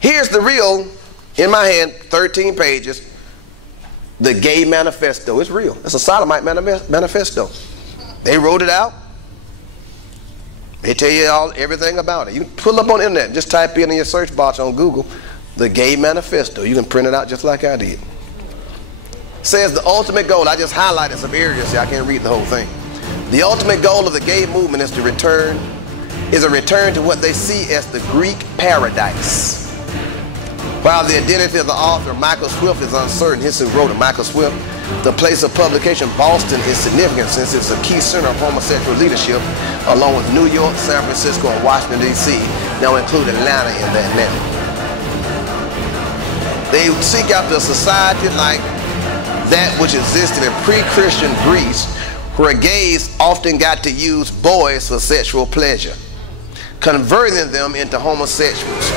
Here's the real, in my hand, 13 pages, the Gay Manifesto. It's real. It's a Sodomite Manifesto. They wrote it out. They tell you everything about it. You can pull up on the internet, just type in your search box on Google, the Gay Manifesto. You can print it out just like I did. It says the ultimate goal, I just highlighted some areas here, I can't read the whole thing. The ultimate goal of the gay movement is a return to what they see as the Greek paradise. While the identity of the author, Michael Swift, is uncertain, his who wrote it, Michael Swift, the place of publication, Boston, is significant since it's a key center of homosexual leadership, along with New York, San Francisco, and Washington, D.C. Now include Atlanta in that net. They seek after a society like that which existed in pre-Christian Greece, where gays often got to use boys for sexual pleasure, converting them into homosexuals.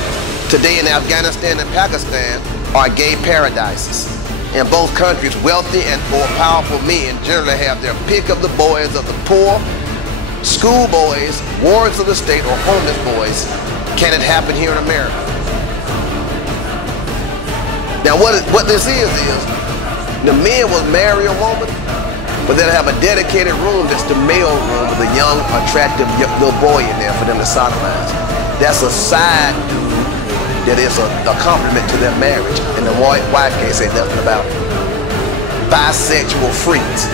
Today in Afghanistan and Pakistan are gay paradises. In both countries, wealthy and more powerful men generally have their pick of the boys of the poor, schoolboys, wards of the state, or homeless boys. Can it happen here in America? Now what this is the men will marry a woman, but they'll have a dedicated room that's the male room with a young, attractive little boy in there for them to sodomize. That's a side dude that is a compliment to their marriage, and the wife can't say nothing about it. Bisexual freaks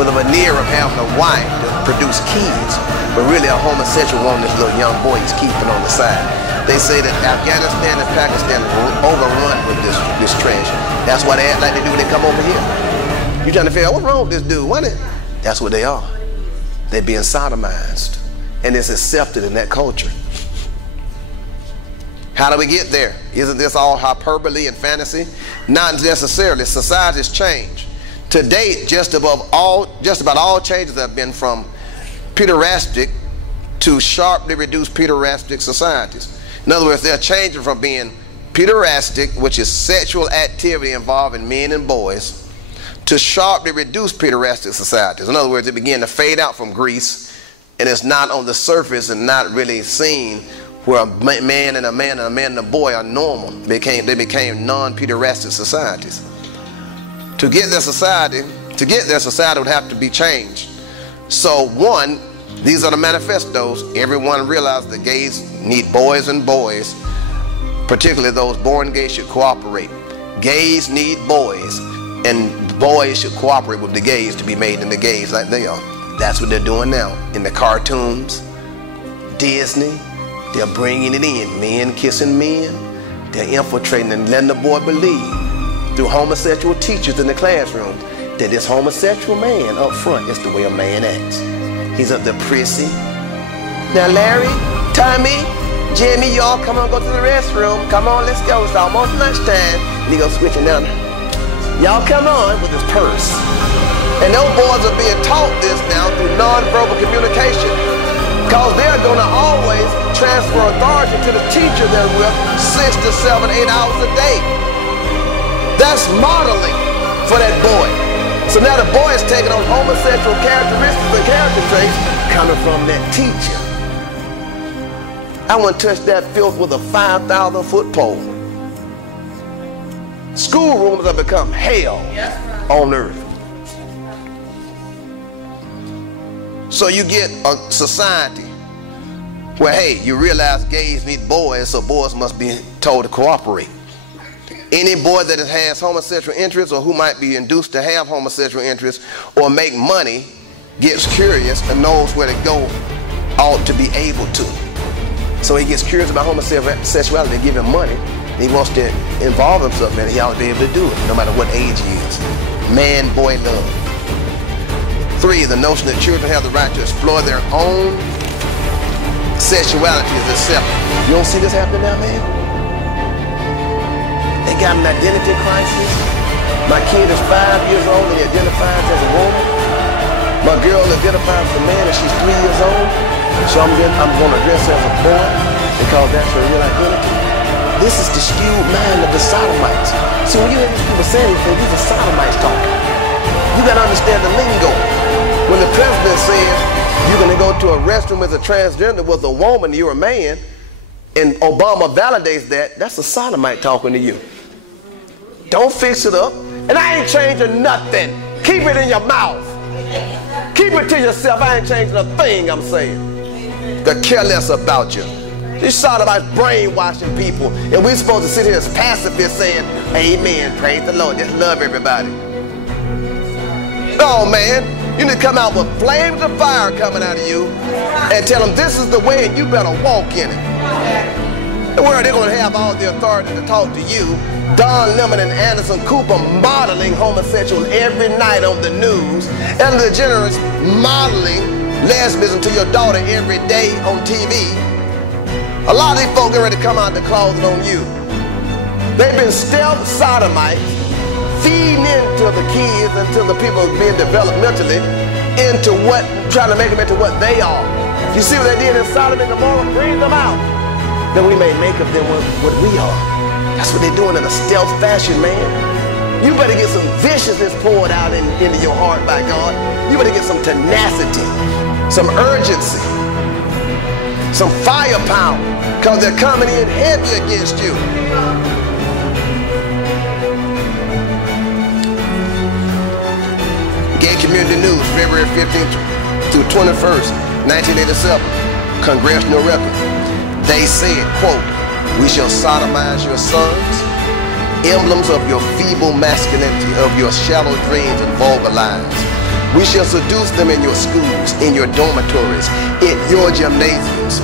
with a veneer of having a wife to produce kids, but really a homosexual woman, this little young boy he's keeping on the side. They say that Afghanistan and Pakistan are overrun with this trash. That's why they act like they do when they come over here. You're trying to figure out what's wrong with this dude, wasn't it? That's what they are. They're being sodomized, and it's accepted in that culture. How do we get there? Isn't this all hyperbole and fantasy? Not necessarily. Society's changed. To date, just about all changes have been from pederastic to sharply reduced pederastic societies. In other words, they're changing from being pederastic, which is sexual activity involving men and boys, to sharply reduced pederastic societies. In other words, it began to fade out from Greece, and it's not on the surface and not really seen where a man and a man and a man and a boy are normal. They became non-pederastic societies. To get their society would have to be changed. So one, these are the manifestos. Everyone realized that gays need boys, and boys, particularly those born gay, should cooperate. Gays need boys, and boys should cooperate with the gays to be made into gays like they are. That's what they're doing now in the cartoons, Disney. They're bringing it in, men kissing men. They're infiltrating and letting the boy believe through homosexual teachers in the classroom that this homosexual man up front is the way a man acts. He's up there prissy. Now Larry, Tommy, Jimmy, y'all come on, go to the restroom. Come on, let's go. It's almost lunchtime. And he goes switching down. Y'all come on with his purse. And those boys are being taught this now through nonverbal communication, because they're going to always transfer authority to the teacher they're with 6 to 7, 8 hours a day. That's modeling for that boy. So now the boy is taking on homosexual characteristics and character traits coming from that teacher. I wouldn't touch that filth with a 5,000-foot pole. Schoolrooms have become hell on earth. So you get a society where, hey, you realize gays need boys, so boys must be told to cooperate. Any boy that has homosexual interests, or who might be induced to have homosexual interests or make money, gets curious and knows where to go, ought to be able to. So he gets curious about homosexuality, they give him money, and he wants to involve himself in it. He ought to be able to do it, no matter what age he is. Man-boy love. 3, the notion that children have the right to explore their own sexuality is accepted. You don't see this happening now, man? They got an identity crisis. My kid is 5 years old and he identifies as a woman. My girl identifies as a man and she's 3 years old. So I'm going to dress her as a boy because that's her real identity. This is the skewed mind of the sodomites. See, when you hear these people say anything, these are sodomites talking. You got to understand the lingo. When the president says you're going to go to a restroom as a transgender with a woman, you're a man, and Obama validates that, that's a sodomite talking to you. Don't fix it up. And I ain't changing nothing. Keep it in your mouth. Keep it to yourself. I ain't changing a thing, I'm saying. Could care less about you. These sodomites brainwashing people, and we're supposed to sit here as pacifists saying, amen, praise the Lord, just love everybody. No, man, you need to come out with flames of fire coming out of you and tell them this is the way and you better walk in it. The world, they're going to have all the authority to talk to you. Don Lemon and Anderson Cooper modeling homosexuals every night on the news. Ellen DeGeneres modeling lesbianism to your daughter every day on TV. A lot of these folks are ready to come out the closet on you. They've been stealth sodomites, feeding into the kids, into the people being developed mentally, into what, trying to make them into what they are. You see what they did in Sodom and Gomorrah? Breathe them out. Then we may make of them what we are. That's what they're doing in a stealth fashion, man. You better get some viciousness poured out into your heart by God. You better get some tenacity, some urgency, some firepower, because they're coming in heavy against you. Gay Community News, February 15th through 21st, 1987, Congressional Record. They said, quote, we shall sodomize your sons, emblems of your feeble masculinity, of your shallow dreams and vulgar lies. We shall seduce them in your schools, in your dormitories, in your gymnasiums,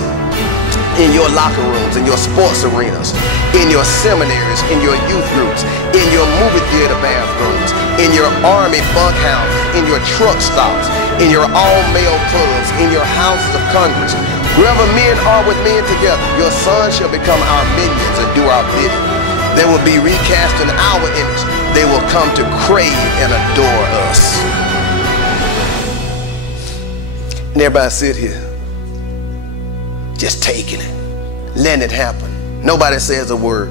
in your locker rooms, in your sports arenas, in your seminaries, in your youth groups, in your movie theater bathrooms, in your army bunkhouses, in your truck stops, in your all-male clubs, in your houses of Congress. Wherever men are with men together, your sons shall become our minions and do our bidding. They will be recast in our image. They will come to crave and adore us. And everybody sit here, just taking it, letting it happen. Nobody says a word.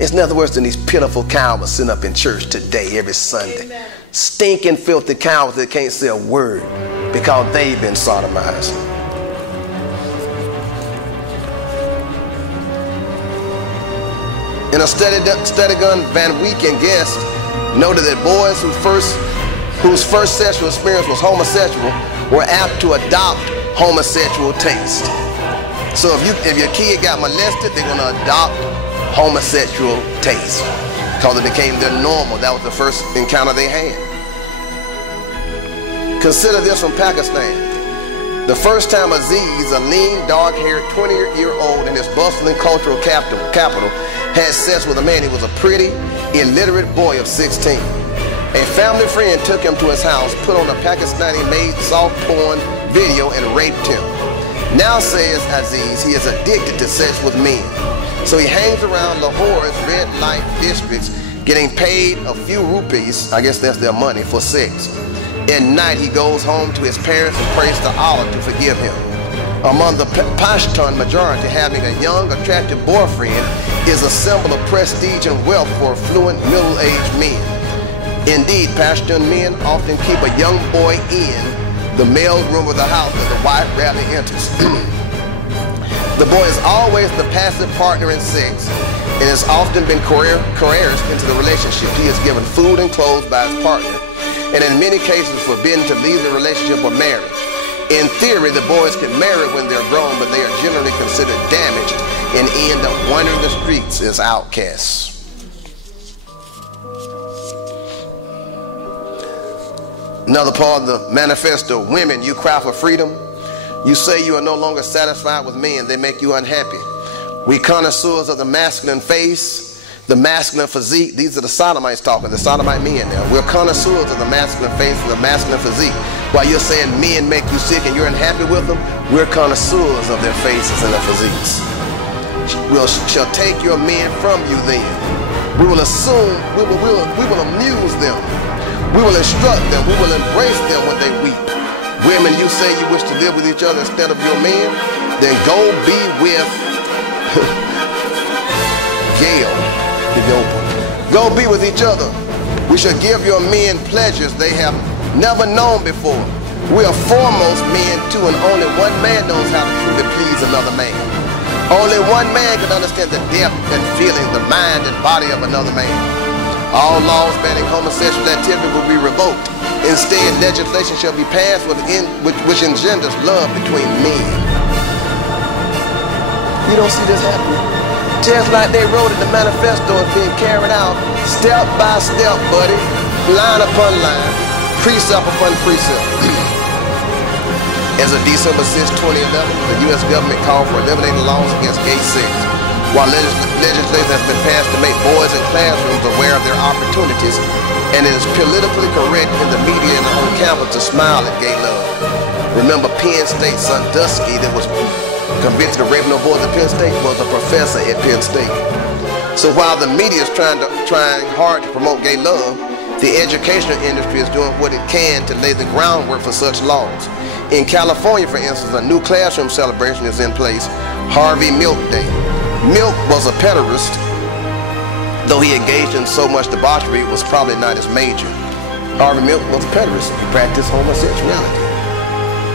It's nothing worse than these pitiful cowards sitting up in church today, every Sunday. Amen. Stinking, filthy cowards that can't say a word because they've been sodomized. In a study done, Van Wyk and Guest noted that boys whose first sexual experience was homosexual were apt to adopt homosexual taste. So if your kid got molested, they're going to adopt homosexual taste because it became their normal. That was the first encounter they had. Consider this from Pakistan. The first time Aziz, a lean, dark-haired 20-year-old in his bustling cultural capital, had sex with a man, he was a pretty, illiterate boy of 16. A family friend took him to his house, put on a Pakistani-made soft porn video, and raped him. Now, says Aziz, he is addicted to sex with men. So he hangs around Lahore's red light districts, getting paid a few rupees, I guess that's their money, for sex. At night, he goes home to his parents and prays to Allah to forgive him. Among the Pashtun majority, having a young, attractive boyfriend is a symbol of prestige and wealth for affluent, middle-aged men. Indeed, Pashtun men often keep a young boy in the male room of the house that the wife rarely enters. The boy is always the passive partner in sex and has often been coerced into the relationship. He is given food and clothes by his partner, and in many cases forbidden to leave the relationship or marry. In theory, the boys can marry when they're grown, but they are generally considered damaged and end up wandering the streets as outcasts. Another part of the manifesto, women, you cry for freedom. You say you are no longer satisfied with men. They make you unhappy. We connoisseurs of the masculine face, the masculine physique. These are the sodomites talking, the sodomite men now. We're connoisseurs of the masculine face and the masculine physique. While you're saying men make you sick and you're unhappy with them, we're connoisseurs of their faces and their physiques. We shall take your men from you then. We will assume, we will amuse them. We will instruct them. We will embrace them when they weep. Women, you say you wish to live with each other instead of your men, then go be with Gail. Go be with each other. We shall give your men pleasures they have never known before. We are foremost men too, and only one man knows how to truly please another man. Only one man can understand the depth and feelings, the mind and body of another man. All laws banning homosexual activity will be revoked. Instead, legislation shall be passed which engenders love between men. You don't see this happening? Just like they wrote in the manifesto, is being carried out step by step, buddy, line upon line, precept upon precept. As of December 6, 2011, the U.S. government called for eliminating laws against gay sex, while legislation has been passed to make boys in classrooms aware of their opportunities, and it is politically correct in the media and on campus to smile at gay love. Remember Penn State Sandusky, that was convicted of raping no boys at Penn State, was a professor at Penn State. So while the media is trying hard to promote gay love, the educational industry is doing what it can to lay the groundwork for such laws. In California, for instance, a new classroom celebration is in place, Harvey Milk Day. Milk was a pederast. Though he engaged in so much debauchery, it was probably not his major. Harvey Milk was a pederast. He practiced homosexuality.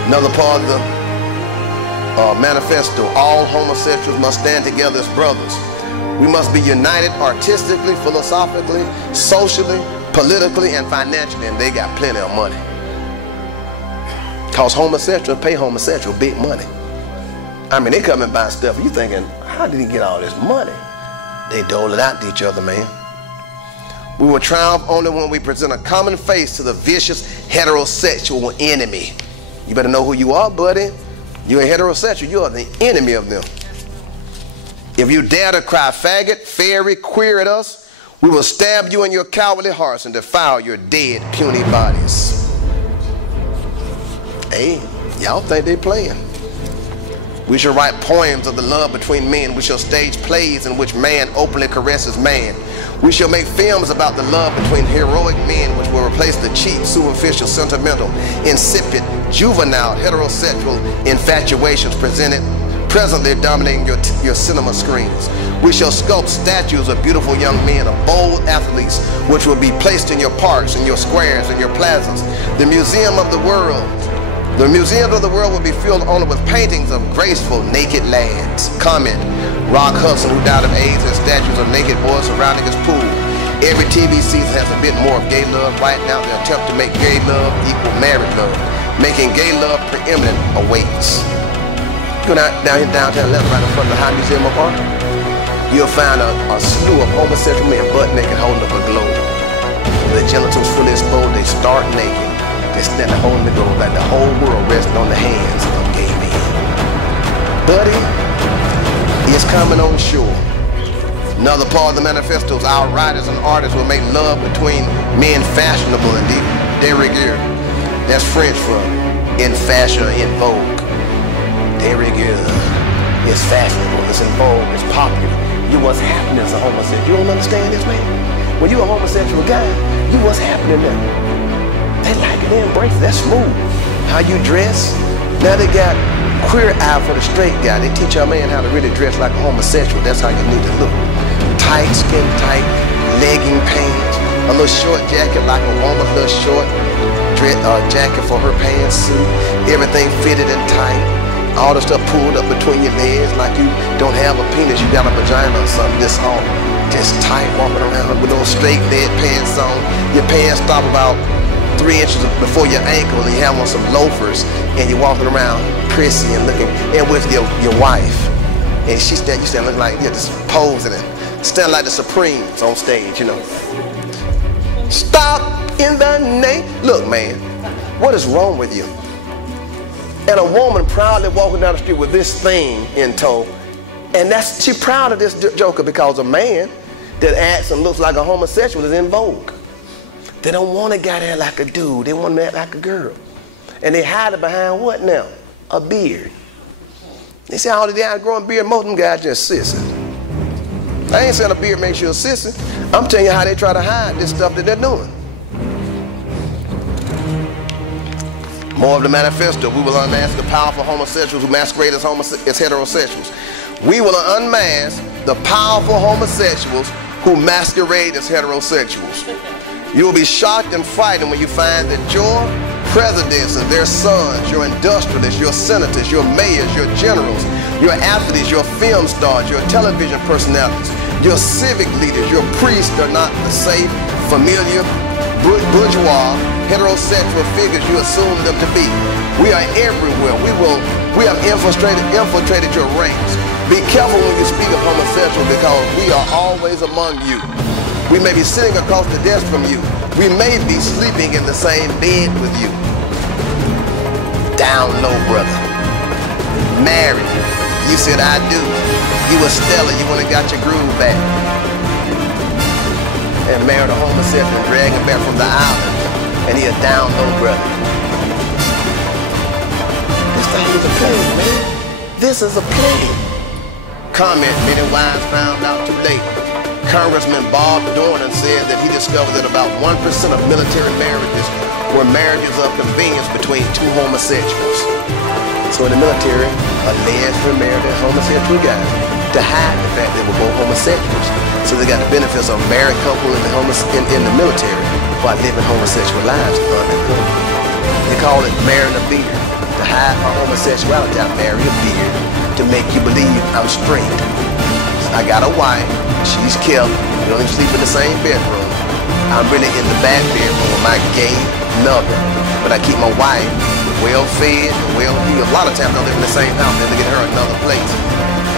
Another part of the manifesto, all homosexuals must stand together as brothers. We must be united artistically, philosophically, socially, politically, and financially, and they got plenty of money. Because homosexuals pay homosexuals big money. I mean, they come and buy stuff, and you thinking, how did he get all this money? They dole it out to each other, man. We will triumph only when we present a common face to the vicious heterosexual enemy. You better know who you are, buddy. You're a heterosexual, you are the enemy of them. If you dare to cry faggot, fairy, queer at us, we will stab you in your cowardly hearts and defile your dead, puny bodies. Hey, y'all think they playing. We shall write poems of the love between men. We shall stage plays in which man openly caresses man. We shall make films about the love between heroic men, which will replace the cheap, superficial, sentimental, insipid, juvenile, heterosexual infatuations presently dominating your cinema screens. We shall sculpt statues of beautiful young men, of bold athletes, which will be placed in your parks, in your squares, in your plazas. The museums of the world will be filled only with paintings of graceful, naked lads. Comment, Rock Hudson, who died of AIDS, and statues of naked boys surrounding his pool. Every TV season has a bit more of gay love. Right now, they attempt to make gay love equal married love. Making gay love preeminent awaits. Go down here downtown Atlanta, right in front of the High Museum of Art, you'll find a slew of homosexual men butt naked holding up a globe. Their genitals fully exposed, they start naked. They stand holding the globe like the whole world rests on the hands of gay men. Buddy, it's coming on shore. Another part of the manifestos, our writers and artists will make love between men fashionable and de rigueur. That's French for in fashion or in vogue. De rigueur. It's fashionable, it's in vogue, it's popular. You what's happening as a homosexual. You don't understand this, man? When you're a homosexual guy, you what's happening there. They like it, they embrace it, that's smooth. How you dress. Now they got queer eye for the straight guy. They teach our man how to really dress like a homosexual. That's how you need to look. Tight, skin tight, legging pants, a little short jacket like a woman, a little short jacket for her pantsuit. Everything fitted and tight. All the stuff pulled up between your legs like you don't have a penis, you got a vagina or something. Just tight, walking around with those straight leg pants on. Your pants stop about 3 inches before your ankle, and you have on some loafers, and you're walking around prissy and looking, and with your wife, and you stand looking like you're just posing and stand like the Supremes on stage, you know. Stop in the name. Look, man, what is wrong with you? And a woman proudly walking down the street with this thing in tow, and she's proud of this joker because a man that acts and looks like a homosexual is in vogue. They don't want a guy that like a dude. They want to act like a girl. And they hide it behind what now? A beard. They say all the guys growing beard, most of them guys just sissy. I ain't saying a beard makes you a sissy. I'm telling you how they try to hide this stuff that they're doing. More of the manifesto. We will unmask the powerful homosexuals who masquerade as heterosexuals. We will unmask the powerful homosexuals who masquerade as heterosexuals. You will be shocked and frightened when you find that your presidents and their sons, your industrialists, your senators, your mayors, your generals, your athletes, your film stars, your television personalities, your civic leaders, your priests are not the safe, familiar, bourgeois, heterosexual figures you assume them to be. We are everywhere. We have infiltrated your ranks. Be careful when you speak of homosexual, because we are always among you. We may be sitting across the desk from you. We may be sleeping in the same bed with you. Down low, brother. Married. You said I do. You were Stella. You went and got your groove back. And married a homosexual, dragged him back from the island. And he a down low brother. This thing is a play, man. This is a play. Comment, many wives found out too late. Congressman Bob Dornan said that he discovered that about 1% of military marriages were marriages of convenience between two homosexuals. So in the military, allegedly married a homosexual guy to hide the fact they were both homosexuals. So they got the benefits of a married couple in the military while living homosexual lives undercover. They call it marrying a beard. To hide my homosexuality, I marry a beard to make you believe I'm straight. I got a wife, she's killed, we don't even sleep in the same bedroom. I'm really in the bad bedroom with my gay lover, but I keep my wife well-fed, well-heeled. A lot of times I live in the same house, then they get her another place.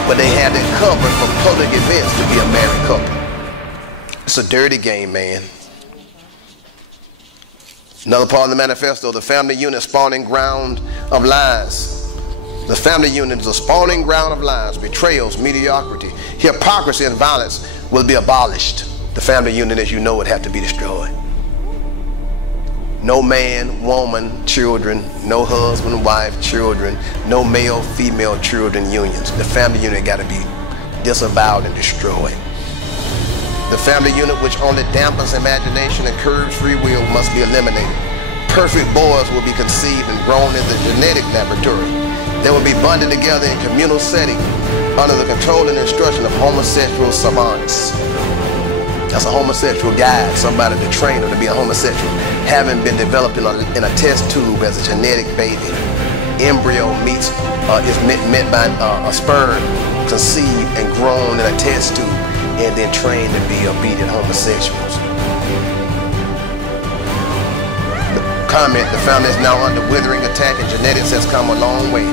But they had it covered for public events to be a married couple. It's a dirty game, man. Another part of the manifesto, the family unit spawning ground of lies. The family unit is a spawning ground of lies, betrayals, mediocrity, hypocrisy, and violence will be abolished. The family unit as you know would have to be destroyed. No man, woman, children, no husband, wife, children, no male, female, children unions. The family unit got to be disavowed and destroyed. The family unit, which only dampens imagination and curbs free will, must be eliminated. Perfect boys will be conceived and grown in the genetic laboratory. They will be bonded together in communal setting under the control and instruction of homosexual savants. That's a homosexual guide, somebody to train them to be a homosexual, having been developed in a test tube as a genetic baby. Embryo is met by a sperm, conceived and grown in a test tube, and then trained to be obedient homosexuals. Comment, the family is now under withering attack, and genetics has come a long way.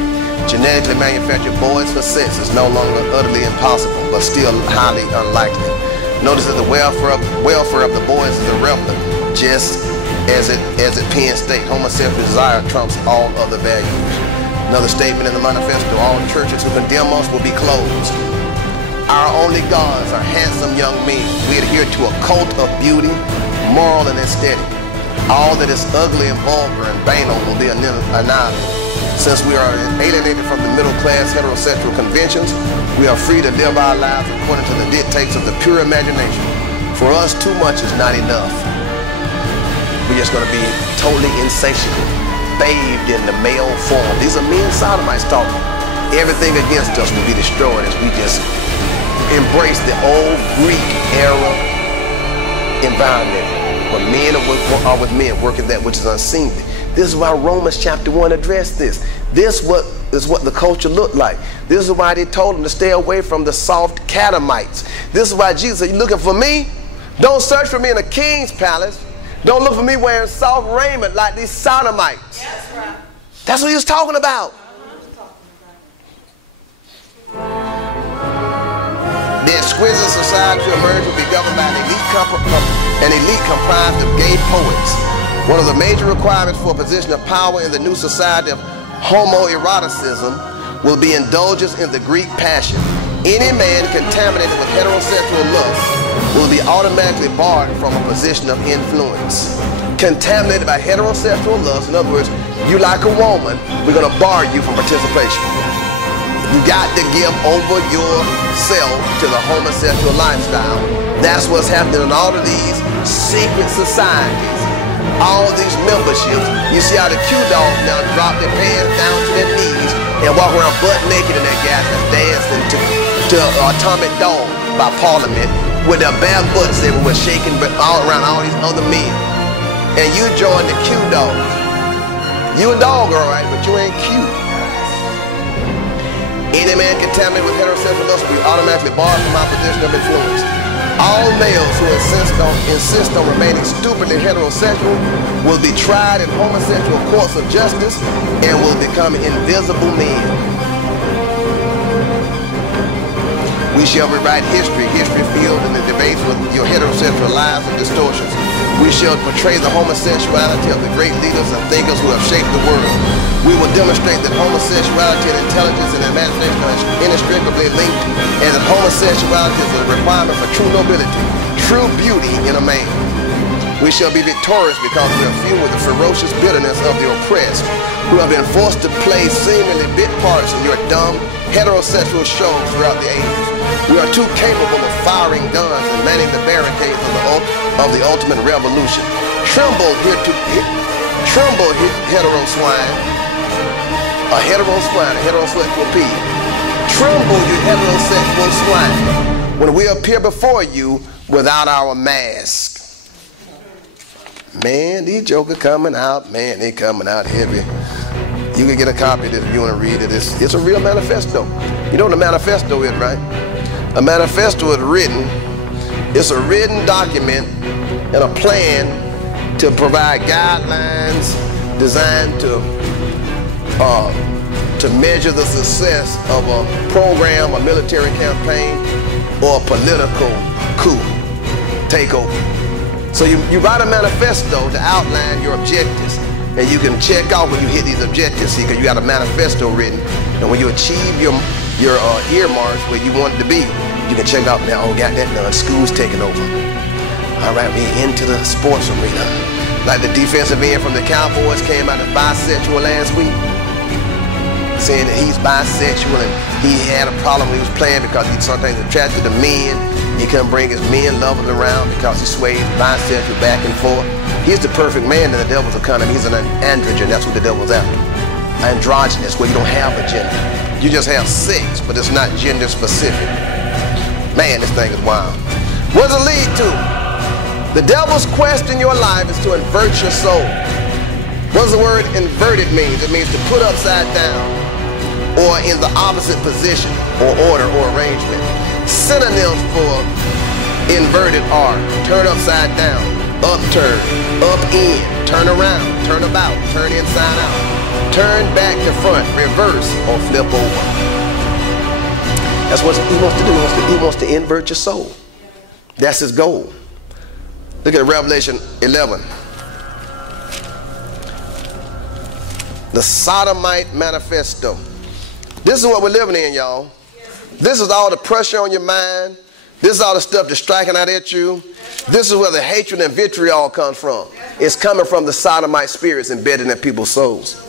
Genetically manufactured boys for sex is no longer utterly impossible, but still highly unlikely. Notice that the welfare of the boys is irrelevant, just as at Penn State. Homosexual desire trumps all other values. Another statement in the manifesto, all churches who condemn us will be closed. Our only gods are handsome young men. We adhere to a cult of beauty, moral and aesthetic. All that is ugly and vulgar and banal will be annihilated. Since we are alienated from the middle class heterosexual conventions, we are free to live our lives according to the dictates of the pure imagination. For us, too much is not enough. We're just going to be totally insatiable, bathed in the male form. These are men Sodomites talking. Everything against us will be destroyed as we just embrace the old Greek era environment where men are with men, working that which is unseemly. This is why Romans chapter 1 addressed this. This is what the culture looked like. This is why they told them to stay away from the soft Calamites. This is why Jesus said, you looking for me? Don't search for me in a king's palace. Don't look for me wearing soft raiment like these Sodomites. That's right. That's what he was talking about. The exquisite society to emerge will be governed by an elite comprised of gay poets. One of the major requirements for a position of power in the new society of homoeroticism will be indulgence in the Greek passion. Any man contaminated with heterosexual lust will be automatically barred from a position of influence. Contaminated by heterosexual lust, in other words, you like a woman, we're going to bar you from participation. You got to give over yourself to the homosexual lifestyle. That's what's happening in all of these secret societies. All these memberships. You see how the Q-dogs now drop their pants down to their knees and walk around butt naked in their gas and dancing to Atomic Dog by Parliament with their bare butts they were shaking all around all these other men. And you join the Q-dogs. You a dog, all right, but you ain't cute. Any man contaminated with heterosexual lust will be automatically barred from our position of influence. All males who insist on remaining stupidly heterosexual will be tried in homosexual courts of justice and will become invisible men. We shall rewrite history filled in the debates with your heterosexual lies and distortions. We shall portray the homosexuality of the great leaders and thinkers who have shaped the world. We will demonstrate that homosexuality and intelligence and imagination are inextricably linked, and that homosexuality is a requirement for true nobility, true beauty in a man. We shall be victorious because we are fueled with the ferocious bitterness of the oppressed, who have been forced to play seemingly bit parts in your dumb heterosexual shows throughout the ages. We are too capable of firing guns and manning the barricades of the ultimate revolution. Tremble, hetero swine. A heterosexual pig. Tremble, you heterosexual swine, when we appear before you without our mask. Man, these jokers coming out, man, they coming out heavy. You can get a copy of this if you want to read it. It's a real manifesto. You know what a manifesto is, right? A manifesto is written. It's a written document and a plan to provide guidelines designed to measure the success of a program, a military campaign, or a political coup, takeover. So you write a manifesto to outline your objectives, and you can check out when you hit these objectives, see, because you got a manifesto written, and when you achieve your earmarks where you want it to be, you can check out now, oh, got that done, school's taking over. All right, we're into the sports arena. Like the defensive end from the Cowboys came out as bisexual last week, saying that he's bisexual and he had a problem when he was playing because he sometimes attracted to men. He couldn't bring his men lovers around because he sways bisexual back and forth. He's the perfect man in the devil's economy. He's an androgen. That's what the devil's after. Androgynous, where you don't have a gender. You just have sex, but it's not gender specific. Man, this thing is wild. What does it lead to? The devil's quest in your life is to invert your soul. What does the word inverted mean? It means to put upside down or in the opposite position or order or arrangement. Synonyms for inverted are turn upside down, upturn, up in, turn around, turn about, turn inside out, turn back to front, reverse, or flip over. That's what he wants to do. He wants to invert your soul. That's his goal. Look at Revelation 11. The Sodomite Manifesto. This is what we're living in, y'all. This is all the pressure on your mind. This is all the stuff that's striking out at you. This is where the hatred and vitriol comes from. It's coming from the sodomite spirits embedded in people's souls.